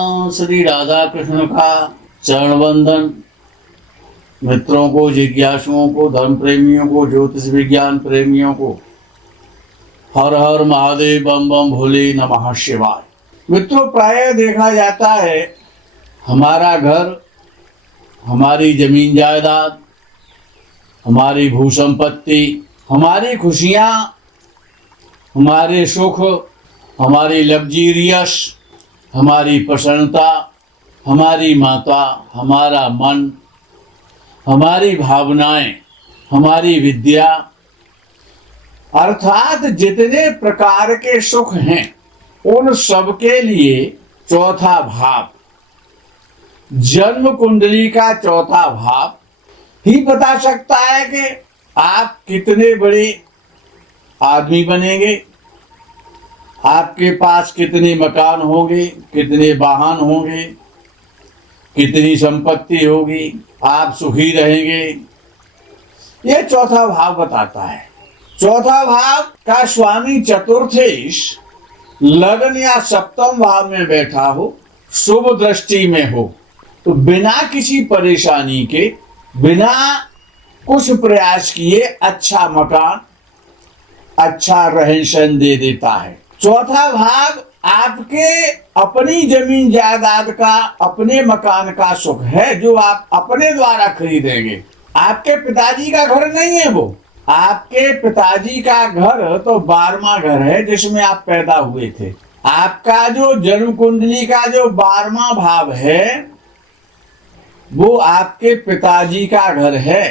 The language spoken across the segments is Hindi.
भगवान श्री राधा कृष्ण का चरण वंदन। मित्रों को, जिज्ञासुओं को, धर्म प्रेमियों को, ज्योतिष विज्ञान प्रेमियों को हर हर महादेव, बम बम भोले, नमः शिवाय। मित्रों, प्रायः देखा जाता है हमारा घर, हमारी जमीन जायदाद, हमारी भू संपत्ति, हमारी खुशियाँ, हमारे सुख, हमारी लग्जरियस, हमारी प्रसन्नता, हमारी माता, हमारा मन, हमारी भावनाएं, हमारी विद्या, अर्थात जितने प्रकार के सुख हैं उन सब के लिए चौथा भाव, जन्म कुंडली का चौथा भाव ही बता सकता है कि आप कितने बड़े आदमी बनेंगे, आपके पास कितने मकान होंगे, कितने वाहन होंगे, कितनी संपत्ति होगी, आप सुखी रहेंगे। ये चौथा भाव बताता है। चौथा भाव का स्वामी चतुर्थेश लग्न या सप्तम भाव में बैठा हो, शुभ दृष्टि में हो, तो बिना किसी परेशानी के, बिना कुछ प्रयास किए अच्छा मकान, अच्छा रहन सहन दे देता है। चौथा भाग आपके अपनी जमीन जायदाद का, अपने मकान का सुख है जो आप अपने द्वारा खरीदेंगे। आपके पिताजी का घर नहीं है वो, आपके पिताजी का घर तो 12वां घर है जिसमें आप पैदा हुए थे। आपका जो जन्म कुंडली का जो 12वां भाव है वो आपके पिताजी का घर है।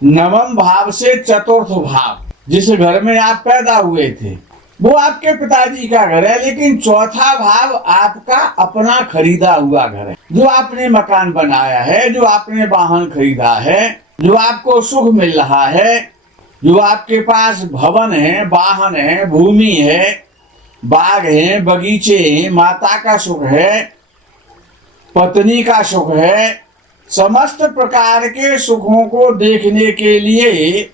नवम भाव से चतुर्थ भाव, जिस घर में आप पैदा हुए थे, वो आपके पिताजी का घर है। लेकिन चौथा भाव आपका अपना खरीदा हुआ घर है, जो आपने मकान बनाया है, जो आपने वाहन खरीदा है, जो आपको सुख मिल रहा है, जो आपके पास भवन है, वाहन है, भूमि है, बाग है, बगीचे हैं, माता का सुख है, पत्नी का सुख है। समस्त प्रकार के सुखों को देखने के लिए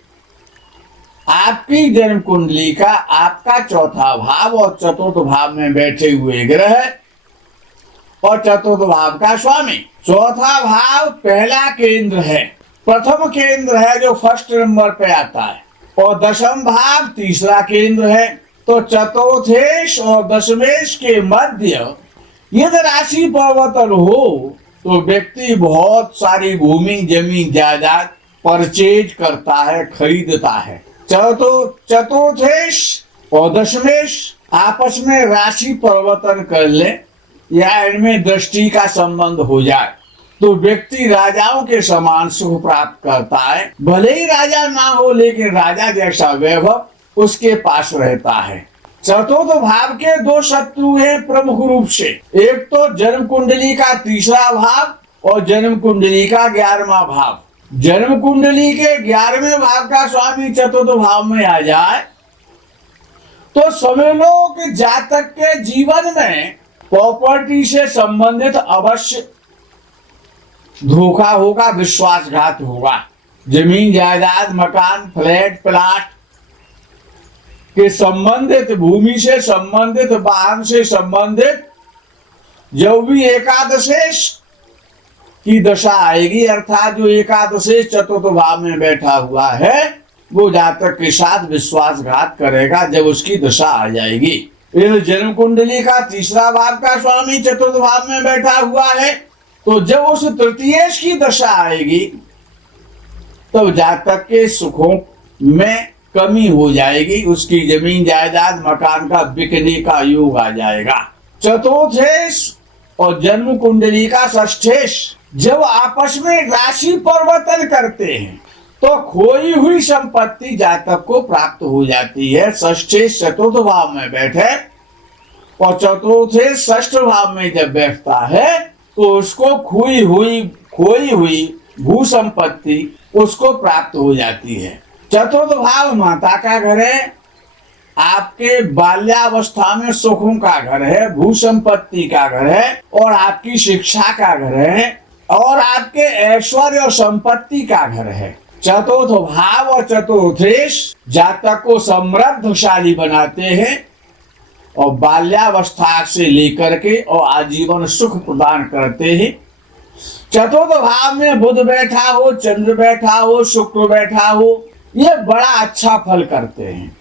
आपकी जन्म कुंडली का आपका चौथा भाव और चतुर्थ भाव में बैठे हुए ग्रह और चतुर्थ भाव का स्वामी। चौथा भाव पहला केंद्र है, प्रथम केंद्र है जो फर्स्ट नंबर पे आता है, और दशम भाव तीसरा केंद्र है। तो चतुर्थेश और दशमेश के मध्य यदि राशि परिवर्तन हो तो व्यक्ति बहुत सारी भूमि, जमीन, जायदाद परचेज करता है, खरीदता है। चतुर्थेश और दशमेश आपस में राशि परिवर्तन कर ले या इनमें दृष्टि का संबंध हो जाए तो व्यक्ति राजाओं के समान सुख प्राप्त करता है। भले ही राजा ना हो, लेकिन राजा जैसा वैभव उसके पास रहता है। चतुर्थ भाव के दो शत्रु हैं प्रमुख रूप से, एक तो जन्म कुंडली का तीसरा भाव और जन्म कुंडली का 11वां भाव। जन्म कुंडली के 11वें भाव का स्वामी चतुर्थ भाव में आ जाए तो समझ लो कि जातक के जीवन में प्रॉपर्टी से संबंधित अवश्य धोखा होगा, विश्वासघात होगा। जमीन जायदाद, मकान, फ्लैट, प्लाट के संबंधित, भूमि से संबंधित, वाहन से संबंधित जब भी एकादशेश की दशा आएगी, अर्थात जो एकादशेश चतुर्थ भाव में बैठा हुआ है वो जातक के साथ विश्वासघात करेगा जब उसकी दशा आ जाएगी। जन्म कुंडली का तीसरा भाव का स्वामी चतुर्थ भाव में बैठा हुआ है, तो जब उस तृतीयेश की दशा आएगी तब जातक के सुखों में कमी हो जाएगी, उसकी जमीन जायदाद, मकान का बिकने का योग आ जाएगा। चतुर्थेश और जन्म कुंडली का षष्ठेश जब आपस में राशि परिवर्तन करते हैं तो खोई हुई संपत्ति जातक को प्राप्त हो जाती है। षष्ठेश चतुर्थ भाव में बैठे और चतुर्थेश षष्ठ भाव में जब बैठता है तो उसको खोई हुई भू संपत्ति उसको प्राप्त हो जाती है। चतुर्थ भाव माता का घर है, आपके बाल्यावस्था में सुखों का घर है, भू संपत्ति का घर है, और आपकी शिक्षा का घर है, और आपके ऐश्वर्य और संपत्ति का घर है। चतुर्थ भाव और चतुर्थेश जातक को समृद्धशाली बनाते हैं और बाल्यावस्था से लेकर के और आजीवन सुख प्रदान करते हैं। चतुर्थ भाव में बुध बैठा हो, चंद्र बैठा हो, शुक्र बैठा हो, ये बड़ा अच्छा फल करते हैं।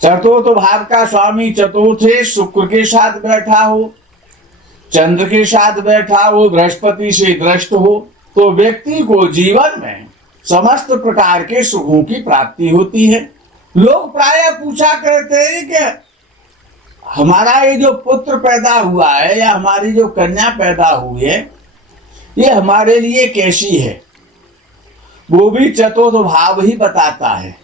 चतुर्थ भाव का स्वामी चतुर्थे शुक्र के साथ बैठा हो, चंद्र के साथ बैठा हो, बृहस्पति से दृष्ट हो, तो व्यक्ति को जीवन में समस्त प्रकार के सुखों की प्राप्ति होती है। लोग प्रायः पूछा करते हैं कि हमारा ये जो पुत्र पैदा हुआ है या हमारी जो कन्या पैदा हुई है, ये हमारे लिए कैसी है? वो भी चतुर्थ भाव ही बताता है।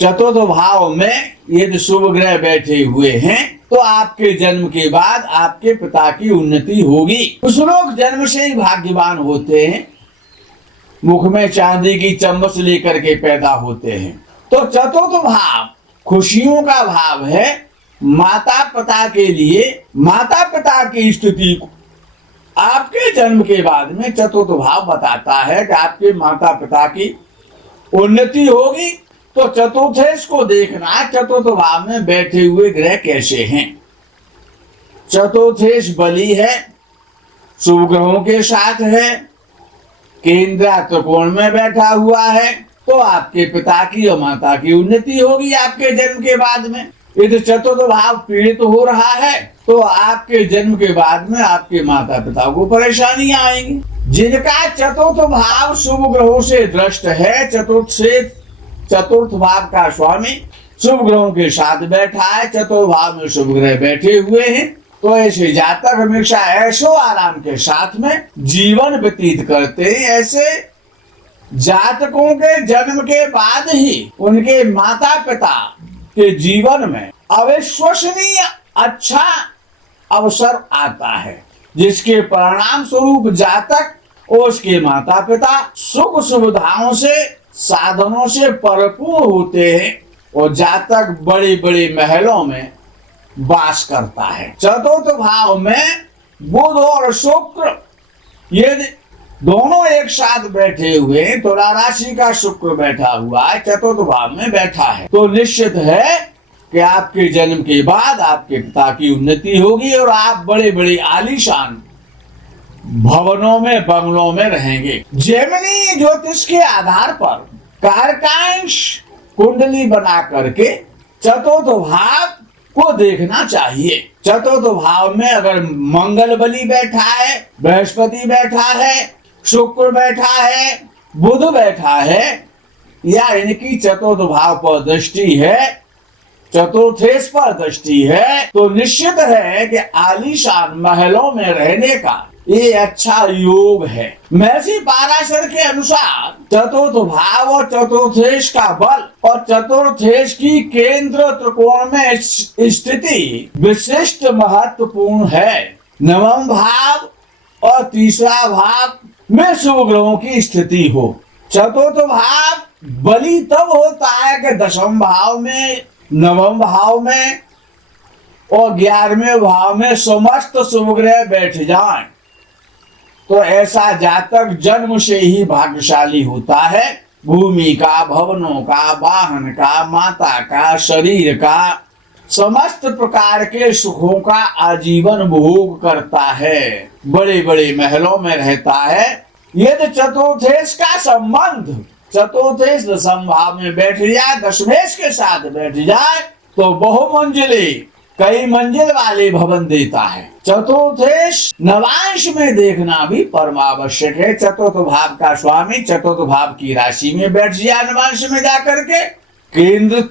चतुर्थ भाव में यदि शुभ ग्रह बैठे हुए हैं तो आपके जन्म के बाद आपके पिता की उन्नति होगी। कुछ लोग जन्म से ही भाग्यवान होते हैं, मुख में चांदी की चम्मच लेकर के पैदा होते हैं। तो चतुर्थ भाव खुशियों का भाव है। माता पिता के लिए, माता पिता की स्थिति को आपके जन्म के बाद में चतुर्थ भाव बताता है कि आपके माता पिता की उन्नति होगी। तो चतुर्थेश को देखना, चतुर्थ भाव में बैठे हुए ग्रह कैसे हैं। चतुर्थेश बली है, शुभ ग्रहों के साथ है, केंद्र त्रिकोण में बैठा हुआ है, तो आपके पिता की और माता की उन्नति होगी आपके जन्म के बाद में। यदि चतुर्थ भाव पीड़ित हो रहा है तो आपके जन्म के बाद में आपके माता पिता को परेशानियां आएंगी। जिनका चतुर्थ भाव शुभ ग्रहों से दृष्ट है, चतुर्थ भाव का स्वामी शुभ ग्रहों के साथ बैठा है, चतुर्थ भाव में शुभ ग्रह बैठे हुए हैं, तो ऐसे जातक हमेशा ऐशो आराम के साथ में जीवन व्यतीत करते हैं। ऐसे जातकों के जन्म के बाद ही उनके माता पिता के जीवन में अविश्वसनीय अच्छा अवसर आता है, जिसके परिणाम स्वरूप जातक और उसके माता पिता सुख सुविधाओं से, साधनों से भरपूर होते हैं और जातक बड़े बड़े महलों में वास करता है। चतुर्थ भाव में बुध और शुक्र यदि दोनों एक साथ बैठे हुए, तुला राशि का शुक्र बैठा हुआ है, चतुर्थ भाव में बैठा है, तो निश्चित है कि आपके जन्म के बाद आपके पिता की उन्नति होगी और आप बड़े बड़े आलीशान भवनों में, बंगलों में रहेंगे। जेमिनी ज्योतिष के आधार पर कारकांश कुंडली बना करके चतुर्थ भाव को देखना चाहिए। चतुर्थ भाव में अगर मंगल बली बैठा है, बृहस्पति बैठा है, शुक्र बैठा है, बुध बैठा है, या इनकी चतुर्थ भाव पर दृष्टि है, चतुर्थेश पर दृष्टि है, तो निश्चित है कि आलीशान महलों में रहने का ये अच्छा योग है। महर्षि पाराशर के अनुसार चतुर्थ भाव और चतुर्थेश का बल और चतुर्थेश की केंद्र त्रिकोण में स्थिति विशिष्ट महत्वपूर्ण है। नवम भाव और तीसरा भाव में शुभ ग्रहों की स्थिति हो। चतुर्थ भाव बली तब होता है कि दशम भाव में, नवम भाव में और 11वें भाव में समस्त शुभ ग्रह बैठ जाएं, तो ऐसा जातक जन्म से ही भाग्यशाली होता है। भूमि का, भवनों का, वाहन का, माता का, शरीर का, समस्त प्रकार के सुखों का आजीवन भोग करता है, बड़े बड़े महलों में रहता है। यदि चतुर्थेश का संबंध, चतुर्थेश दशम भाव में बैठ जाए, दशमेश के साथ बैठ जाए, तो बहुमंजिले, कई मंजिल वाले भवन देता है। चतुर्थेश नवांश में देखना भी परम आवश्यक है। चतुर्थ भाव का स्वामी चतुर्थ भाव की राशि में बैठ जाए, नवांश में जाकर के केंद्र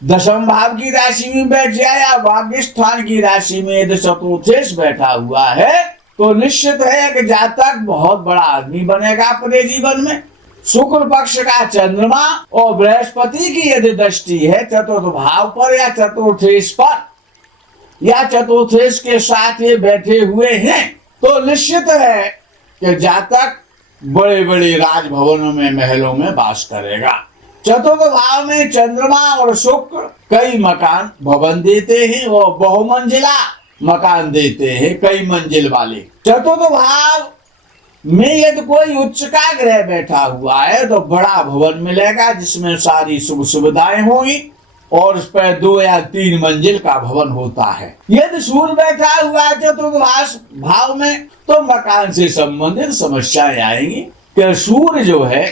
दशम भाव की राशि में बैठ जाए, या भाग्य स्थान की राशि में यदि चतुर्थेश बैठा हुआ है, तो निश्चित है कि जातक बहुत बड़ा आदमी बनेगा अपने जीवन में। शुक्र पक्ष का चंद्रमा और बृहस्पति की यदि दृष्टि है चतुर्थ भाव पर या चतुर्थेश पर, या चतुर्थेश के साथ ये बैठे हुए हैं, तो निश्चित है कि जातक बड़े बड़े राजभवनों में, महलों में वास करेगा। चतुर्थ भाव में चंद्रमा और शुक्र कई मकान, भवन देते हैं और बहुमंजिला मकान देते हैं, कई मंजिल वाले। चतुर्थ भाव में यदि कोई उच्च का ग्रह बैठा हुआ है तो बड़ा भवन मिलेगा जिसमें सारी सुख सुविधाएं होंगी। और उस पर 2 या 3 मंजिल का भवन होता है। यदि सूर्य बैठा हुआ है चतुर्थ भाव में तो मकान से संबंधित समस्याएं आएंगी कि सूर्य जो है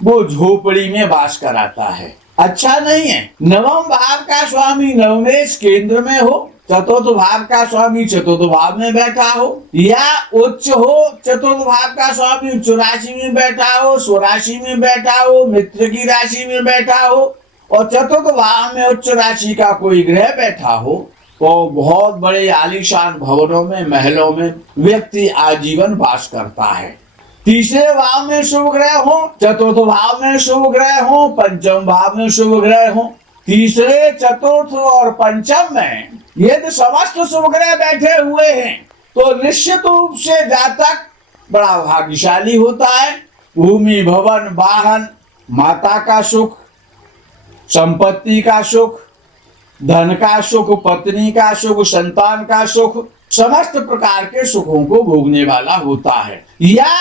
वो झोपड़ी में वास कराता है, अच्छा नहीं है। नवम भाव का स्वामी नवमेश केंद्र में हो, चतुर्थ भाव का स्वामी चतुर्थ भाव में बैठा हो, या उच्च हो, चतुर्थ भाव का स्वामी उच्च राशि में बैठा हो, स्वराशि में बैठा हो, मित्र की राशि में बैठा हो, और चतुर्थ भाव में उच्च राशि का कोई ग्रह बैठा हो, तो बहुत बड़े आलीशान भवनों में, महलों में व्यक्ति आजीवन वास करता है। तीसरे भाव में शुभ ग्रह हो, चतुर्थ भाव में शुभ ग्रह हो, पंचम भाव में शुभ ग्रह हो, तीसरे, चतुर्थ और पंचम में यदि समस्त शुभ ग्रह बैठे हुए हैं तो निश्चित रूप से जातक बड़ा भाग्यशाली होता है। भूमि, भवन, वाहन, माता का सुख, संपत्ति का सुख, धन का सुख, पत्नी का सुख, संतान का सुख, समस्त प्रकार के सुखों को भोगने वाला होता है। या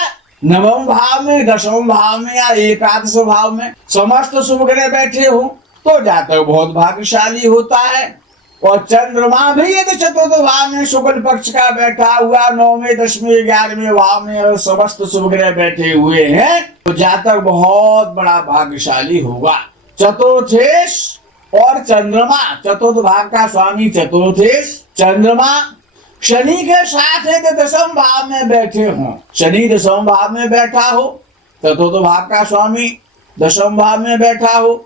नवम भाव में, दसवें भाव में या एकादश भाव में समस्त शुभ ग्रह बैठे हो तो जातक बहुत भाग्यशाली होता है। और चंद्रमा भी यदि चतुर्थ भाव में शुक्ल पक्ष का बैठा हुआ, 9वें, 10वें, 11वें भाव में और समस्त शुभ ग्रह बैठे हुए हैं तो जातक बहुत बड़ा भाग्यशाली होगा। चतुर्थेश और चंद्रमा, चतुर्थ भाव का स्वामी चतुर्थेश चंद्रमा शनि के साथ है तो दसम भाव में बैठे हों, शनि दसम भाव में बैठा हो, चतुर्थ भाव का स्वामी दसम भाव में बैठा हो,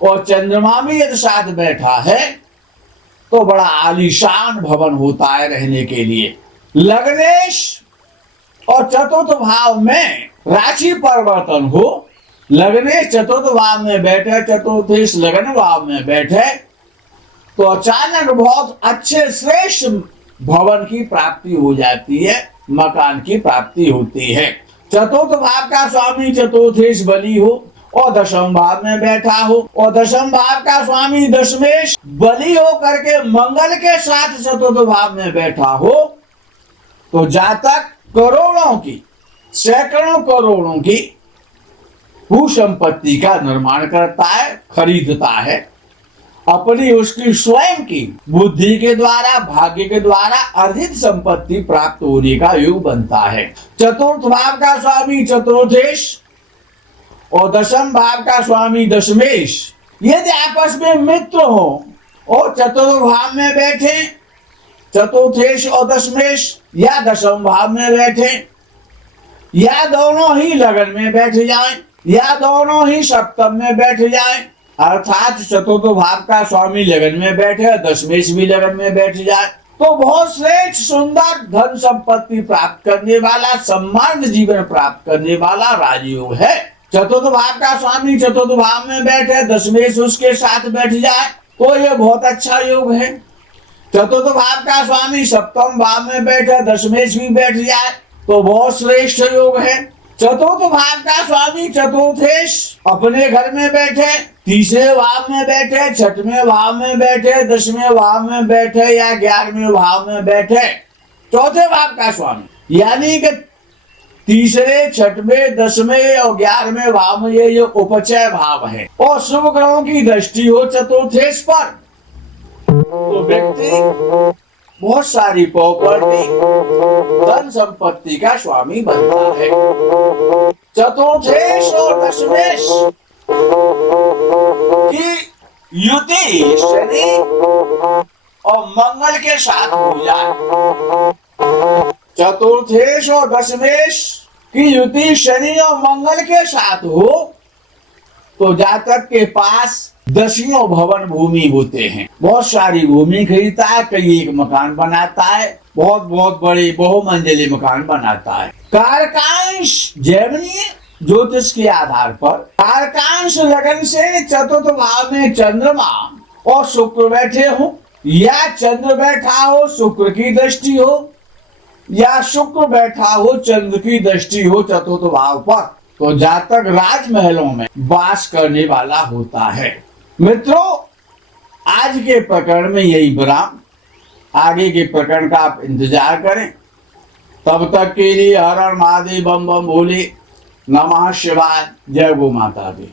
और चंद्रमा भी यदि साथ बैठा है तो बड़ा आलीशान भवन होता है रहने के लिए। लग्नेश और चतुर्थ भाव में राशि परिवर्तन हो, लग्नेश चतुर्थ भाव में बैठे, चतुर्थेश लग्न भाव में बैठे तो अचानक बहुत अच्छे श्रेष्ठ भवन की प्राप्ति हो जाती है, मकान की प्राप्ति होती है। चतुर्थ भाव का स्वामी चतुर्थेश बली हो और दशम भाव में बैठा हो, और दशम भाव का स्वामी दशमेश बली हो करके मंगल के साथ चतुर्थ भाव में बैठा हो तो जातक करोड़ों की, सैकड़ों करोड़ों की भू संपत्ति का निर्माण करता है, खरीदता है। अपनी उसकी स्वयं की बुद्धि के द्वारा, भाग्य के द्वारा अर्जित संपत्ति प्राप्त होने का योग बनता है। चतुर्थ भाव का स्वामी चतुर्थेश और दशम भाव का स्वामी दशमेश यदि आपस में मित्र हो और चतुर्थ भाव में बैठे, चतुर्थेश और दशमेश, या दशम भाव में बैठे, या दोनों ही लगन में बैठ जाएं, या दोनों ही सप्तम में बैठ जाएं, अर्थात चतुर्थ भाव का स्वामी लगन में बैठे, दशमेश भी लगन में बैठ जाए तो बहुत श्रेष्ठ सुंदर धन संपत्ति प्राप्त करने वाला, सम्मान जीवन प्राप्त करने वाला राजयोग है। चतुर्थ भाव का स्वामी चतुर्थ भाव में बैठे, दशमेश उसके साथ बैठ जाए तो ये बहुत अच्छा योग है। चतुर्थ भाव का स्वामी सप्तम भाव में बैठे, दशमेश भी बैठ जाए तो बहुत श्रेष्ठ योग है। चतुर्थ भाव का स्वामी चतुर्थेश अपने घर में बैठे, तीसरे भाव में बैठे, छठवें भाव में बैठे, दसवें भाव में बैठे या 11वें भाव में बैठे, चौथे भाव का स्वामी यानी कि तीसरे, छठवें, दसवें और 11वें भाव में ये उपचय भाव है और शुभ ग्रहों की दृष्टि हो चतुर्थेश पर तो व्यक्ति बहुत सारी प्रॉपर्टी, धन संपत्ति का स्वामी बनता है। चतुर्थेश और दशमेश की युति शनि और मंगल के साथ हो जाए, चतुर्थेश और दशमेश की युति शनि और मंगल के साथ हो तो जातक के पास दसियों भवन भूमि होते हैं, बहुत सारी भूमि खरीदता है, कई एक मकान बनाता है, बहुत बहुत बड़े बहुमंजिली मकान बनाता है। कारकांश जैमिनी ज्योतिष के आधार पर कारकांश लगन से चतुर्थ भाव में चंद्रमा और शुक्र बैठे हो, या चंद्र बैठा हो शुक्र की दृष्टि हो, या शुक्र बैठा हो चंद्र की दृष्टि हो चतुर्थ भाव पर तो जातक राजमहलों में वास करने वाला होता है। मित्रों, आज के प्रकरण में यही विराम, आगे के प्रकरण का आप इंतजार करें। तब तक के लिए हर हर महादेव बम बम भोले, नमः शिवाय, जय गो माता दी।